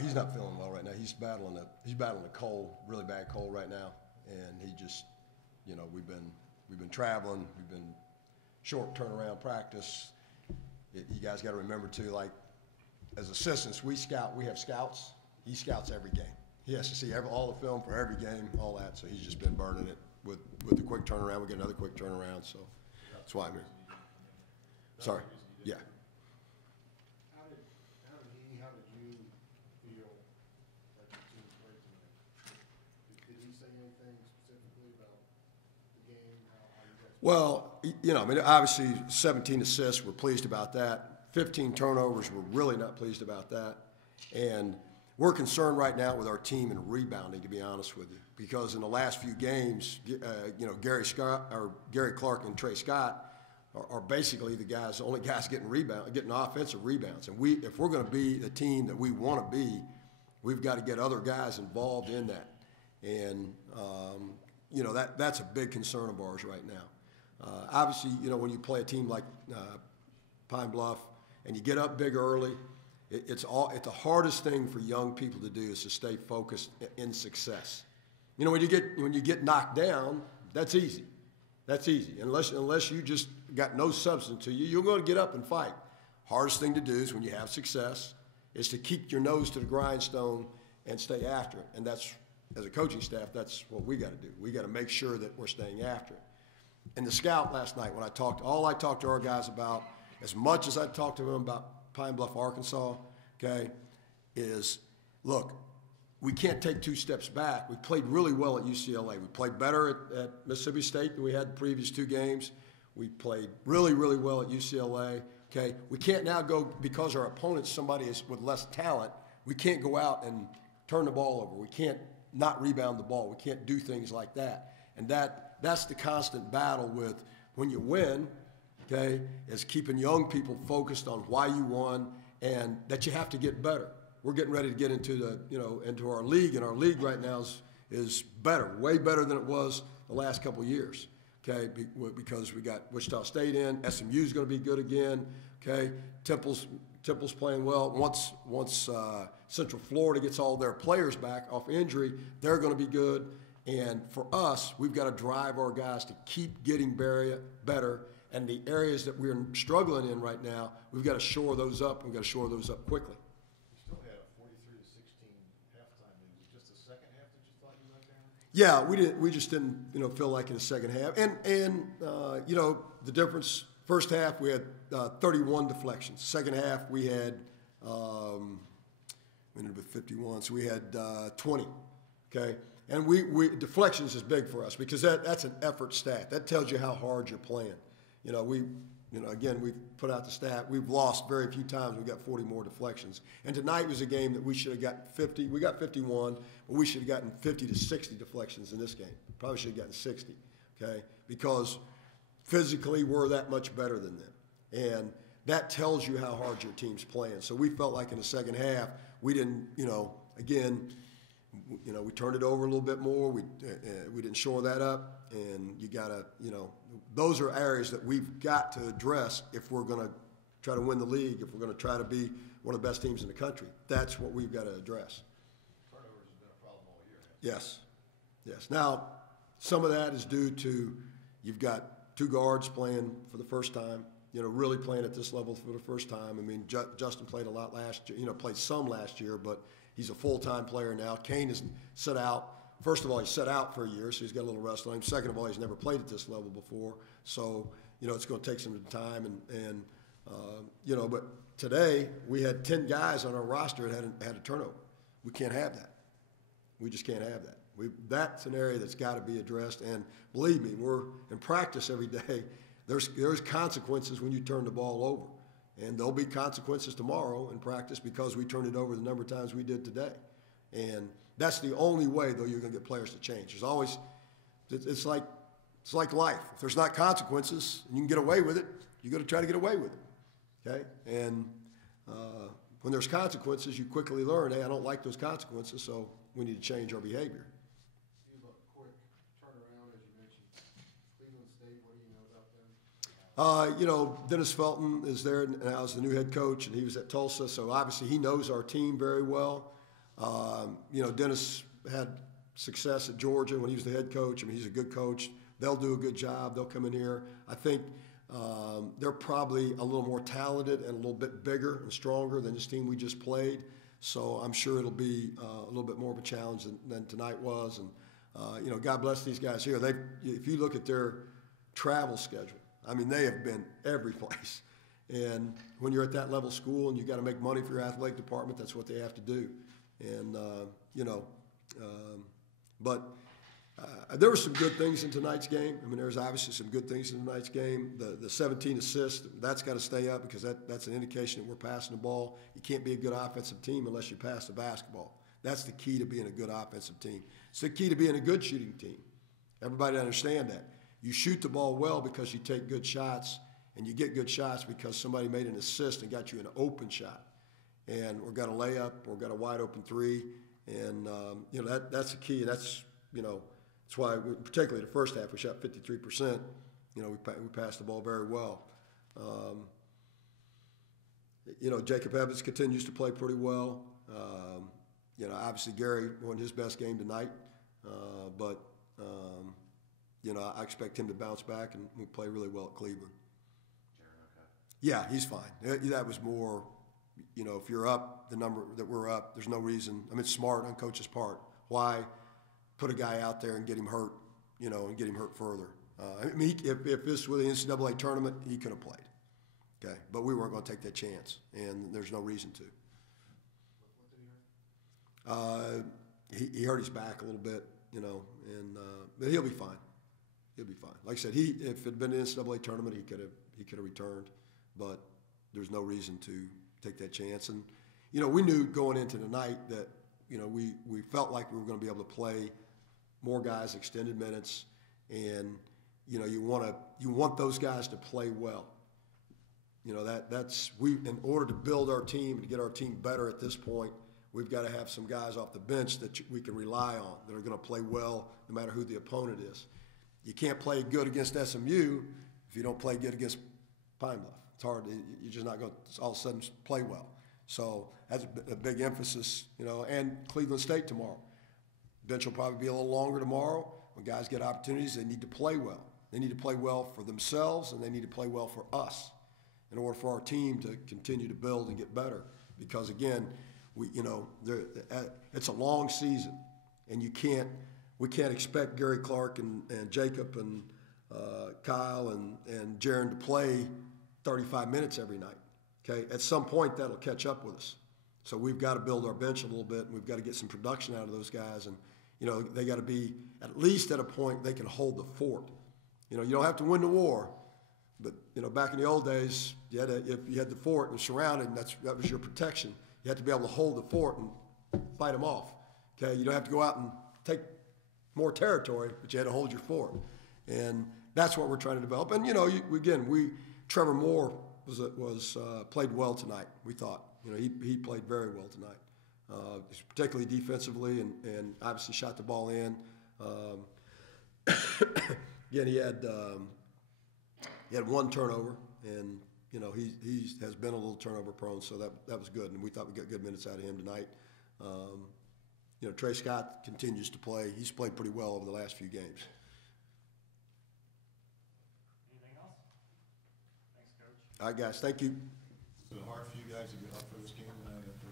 He's not feeling well right now. He's battling a cold, really bad cold right now, and he just, we've been traveling, we've been short turnaround practice. You guys got to remember too, like as assistants, we have scouts. He scouts every game. He has to see all the film for every game, all that. So he's just been burning it with the quick turnaround. We get another quick turnaround, so that's why I'm here. Sorry. Yeah. How did you feel that your team played tonight? Did he say anything specifically about the game? How you guys? Well, I mean, obviously 17 assists, we're pleased about that. 15 turnovers, we're really not pleased about that. And we're concerned right now with our team in rebounding, to be honest with you, because in the last few games, Gary Clark and Trey Scott are basically the only guys getting offensive rebounds. And if we're going to be the team that we want to be, we've got to get other guys involved in that. And that's a big concern of ours right now. Obviously, when you play a team like Pine Bluff and you get up big early, it's the hardest thing for young people to do is to stay focused in success. When you get knocked down, that's easy. That's easy. Unless you just got no substance to you, you're going to get up and fight. Hardest thing to do is when you have success is to keep your nose to the grindstone and stay after it. And that's, as a coaching staff, that's what we got to do. We got to make sure that we're staying after it. And the scout last night, all I talked to our guys about, as much as I talked to them about Pine Bluff, Arkansas, okay, is, look, we can't take two steps back. We played really well at UCLA. We played better at Mississippi State than we had the previous two games. We played really, really well at UCLA, okay? We can't now go, because our opponent's somebody with less talent, we can't go out and turn the ball over. We can't not rebound the ball. We can't do things like that. And that's the constant battle with when you win, okay, is keeping young people focused on why you won and that you have to get better. We're getting ready to get into into our league, and our league right now is better, way better than it was the last couple of years, okay, because we got Wichita State in, SMU's going to be good again, okay, Temple's playing well. Once Central Florida gets all their players back off injury, they're going to be good. And for us, we've got to drive our guys to keep getting better. And the areas that we're struggling in right now, we've got to shore those up. We've got to shore those up quickly. You still had a 43-16 halftime lead. Was it just the second half that you thought you let down? Yeah, we just didn't feel like in the second half. And the difference. First half we had 31 deflections. Second half we had we ended with 51, so we had 20. Okay. And we deflections is big for us because that's an effort stat. That tells you how hard you're playing. Again, we've put out the stat. We've lost very few times. We got 40 more deflections. And tonight was a game that we should have gotten 50. We got 51, but we should have gotten 50 to 60 deflections in this game. Probably should have gotten 60, okay? Because physically we're that much better than them. And that tells you how hard your team's playing. So we felt like in the second half we didn't, we turned it over a little bit more. We didn't shore that up, and you gotta, those are areas that we've got to address if we're going to try to win the league. If we're going to try to be one of the best teams in the country, that's what we've got to address. Turnovers has been a problem all year. Yes. Now, some of that is due to you've got two guards playing for the first time. Really playing at this level for the first time. I mean, Justin played a lot last year. Played some last year, but he's a full-time player now. Kane is set out. First of all, he's set out for a year, so he's got a little rust on him. Second of all, he's never played at this level before. So, it's going to take some time. But today we had 10 guys on our roster that had a turnover. We can't have that. We just can't have that. That's an area that's got to be addressed. And believe me, we're in practice every day. There's consequences when you turn the ball over. And there'll be consequences tomorrow in practice because we turned it over the number of times we did today. And that's the only way, though, you're going to get players to change. There's always, it's like life. If there's not consequences and you can get away with it, you got to try to get away with it. Okay? And when there's consequences, you quickly learn, hey, I don't like those consequences, so we need to change our behavior. Steve, a quick turnaround, as you mentioned. Cleveland State, what do you know about them? You know, Dennis Felton is there now as the new head coach, and he was at Tulsa, so obviously he knows our team very well. You know, Dennis had success at Georgia when he was the head coach. I mean, he's a good coach. They'll do a good job. They'll come in here. I think they're probably a little more talented and a little bit bigger and stronger than this team we just played. So I'm sure it'll be a little bit more of a challenge than tonight was. And, you know, God bless these guys here. If you look at their travel schedule, I mean, they have been every place. And when you're at that level of school and you got to make money for your athletic department, that's what they have to do. And, you know, but there were some good things in tonight's game. I mean, there's obviously some good things in tonight's game. The 17 assists, that's got to stay up because that's an indication that we're passing the ball. You can't be a good offensive team unless you pass the basketball. That's the key to being a good offensive team. It's the key to being a good shooting team. Everybody understand that. You shoot the ball well because you take good shots, and you get good shots because somebody made an assist and got you an open shot. And or got a layup or got a wide open three. And, you know, that's the key. That's, you know, that's why, particularly the first half, we shot 53%. You know, we passed the ball very well. You know, Jacob Evans continues to play pretty well. You know, obviously Gary won his best game tonight. But, you know, I expect him to bounce back and we play really well at Cleveland. Yeah, he's fine. That was more, you know, if you're up the number that we're up, there's no reason. I mean, it's smart on coach's part. Why put a guy out there and get him hurt, you know, and get him hurt further? I mean, if this were the NCAA tournament, he could have played. Okay, but we weren't going to take that chance, and there's no reason to. He hurt his back a little bit, you know, and but he'll be fine. He'll be fine. Like I said, if it had been an NCAA tournament, he could have returned, but there's no reason to take that chance. And you know, we knew going into the night that, you know, we felt like we were going to be able to play more guys, extended minutes, and you know, you want those guys to play well. You know, in order to build our team and to get our team better at this point, we've got to have some guys off the bench that we can rely on that are going to play well no matter who the opponent is. You can't play good against SMU if you don't play good against Pine Bluff. It's hard. You're just not going to all of a sudden play well. So that's a big emphasis, you know, and Cleveland State tomorrow. Bench will probably be a little longer tomorrow. When guys get opportunities, they need to play well. They need to play well for themselves, and they need to play well for us in order for our team to continue to build and get better. Because, again, it's a long season, and we can't expect Gary Clark and Jacob and Kyle and Jaron to play 35 minutes every night. Okay, at some point that'll catch up with us. So we've got to build our bench a little bit, and we've got to get some production out of those guys. And you know, they got to be at least at a point they can hold the fort. You know, you don't have to win the war, but you know, back in the old days, if you had the fort and surrounded, and that was your protection. You had to be able to hold the fort and fight them off. Okay, you don't have to go out and take more territory, but you had to hold your fort, and that's what we're trying to develop. And you know, Trevor Moore was played well tonight. We thought, you know, he played very well tonight, particularly defensively, and obviously shot the ball in. Again, he had one turnover, and you know, he has been a little turnover prone, so that was good, and we thought we got good minutes out of him tonight. You know, Trey Scott continues to play. He's played pretty well over the last few games. Anything else? Thanks, Coach. All right, guys, thank you. Was it hard for you guys to get up for this game tonight after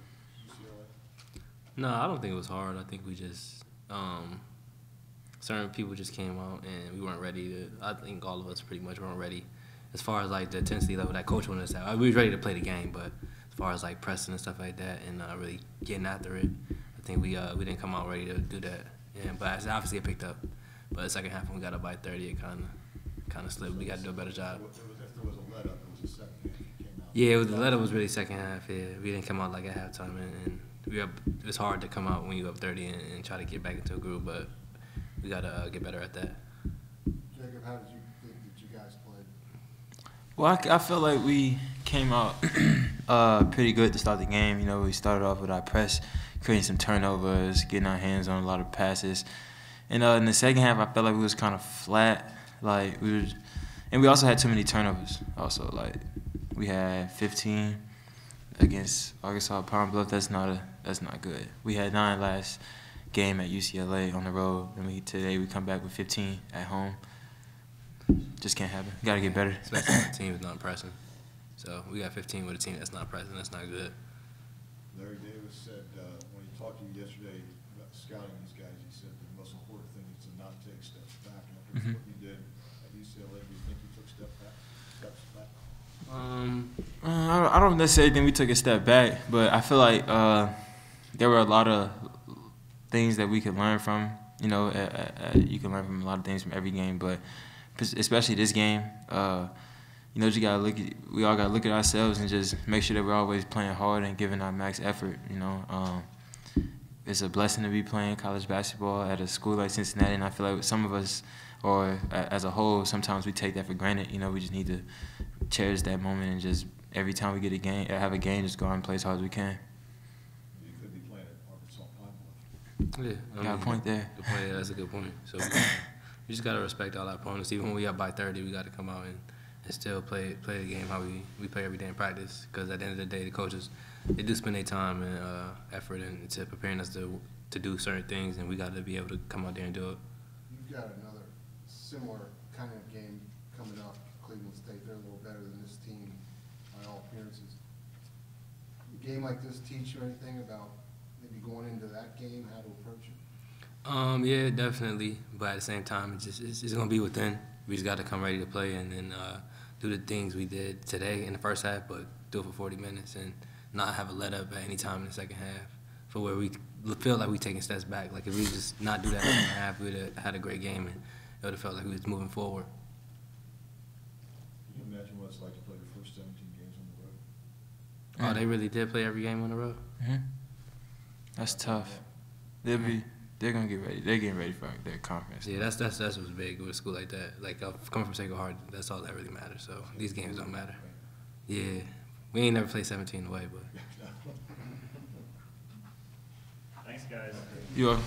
UCLA? No, I don't think it was hard. I think we just certain people just came out and we weren't ready to. I think all of us pretty much weren't ready as far as like the intensity level that coach wanted us to have. We was ready to play the game, but as far as like pressing and stuff like that and really getting after it, I think we didn't come out ready to do that. But obviously it picked up. But the second half when we got up by 30, it kind of slipped. We got to do a better job. If there was a let up, it was the second half that came out. Yeah, the let up was really second half. Yeah, we didn't come out like at halftime, and it's hard to come out when you up 30 and try to get back into a groove. But we got to get better at that. Jacob, how did you think that you guys played? Well, I felt like we came out pretty good to start the game. You know, we started off with our press, creating some turnovers, getting our hands on a lot of passes. And in the second half, I felt like we was kind of flat. Like And we also had too many turnovers. Also, like we had 15 against Arkansas-Pine Bluff. That's not good. We had 9 last game at UCLA on the road, and today we come back with 15 at home. Just can't happen. Got to get better. Especially when the team is not pressing. So we got 15 with a team that's not pressing. That's not good. Larry Davis said when he talked to you yesterday about scouting these guys, he said the most important thing is to not take steps back. And after what you did at UCLA, do you think you took steps back? I don't necessarily think we took a step back, but I feel like there were a lot of things that we could learn from. You know, you can learn from a lot of things from every game, but especially this game, you know, we all gotta look at ourselves and just make sure that we're always playing hard and giving our max effort. You know, it's a blessing to be playing college basketball at a school like Cincinnati, and I feel like some of us, or as a whole, sometimes we take that for granted. You know, we just need to cherish that moment and just every time we get a game, have a game, just go out and play as hard as we can. You could be playing at Arkansas-Pine Bluff. Yeah, Got a point there. That's a good point. So we just gotta respect all our opponents. Even when we up by 30, we gotta come out and still play the game how we play every day in practice. Because at the end of the day, the coaches, they do spend their time and effort into preparing us to do certain things, and we gotta be able to come out there and do it. You've got another similar kind of game coming up. Cleveland State, they're a little better than this team by all appearances. A game like this teach you anything about maybe going into that game, how to approach it? Yeah, definitely. But at the same time, it's gonna be within. We just gotta come ready to play and then do the things we did today in the first half, but do it for 40 minutes and not have a let up at any time in the second half. For where we feel like we taking steps back. Like if we just not do that in the second half, we'd have had a great game and it would have felt like we was moving forward. Can you imagine what it's like to play your first 17 games on the road? Oh, they really did play every game on the road? Mm-hmm. That's tough. They're gonna get ready. They're getting ready for their conference. Yeah, that's what's big with a school like that. Like coming from Sacred Heart, that's all that really matters. So these games don't matter. Yeah, we ain't never played 17 away, but. Thanks, guys. You are.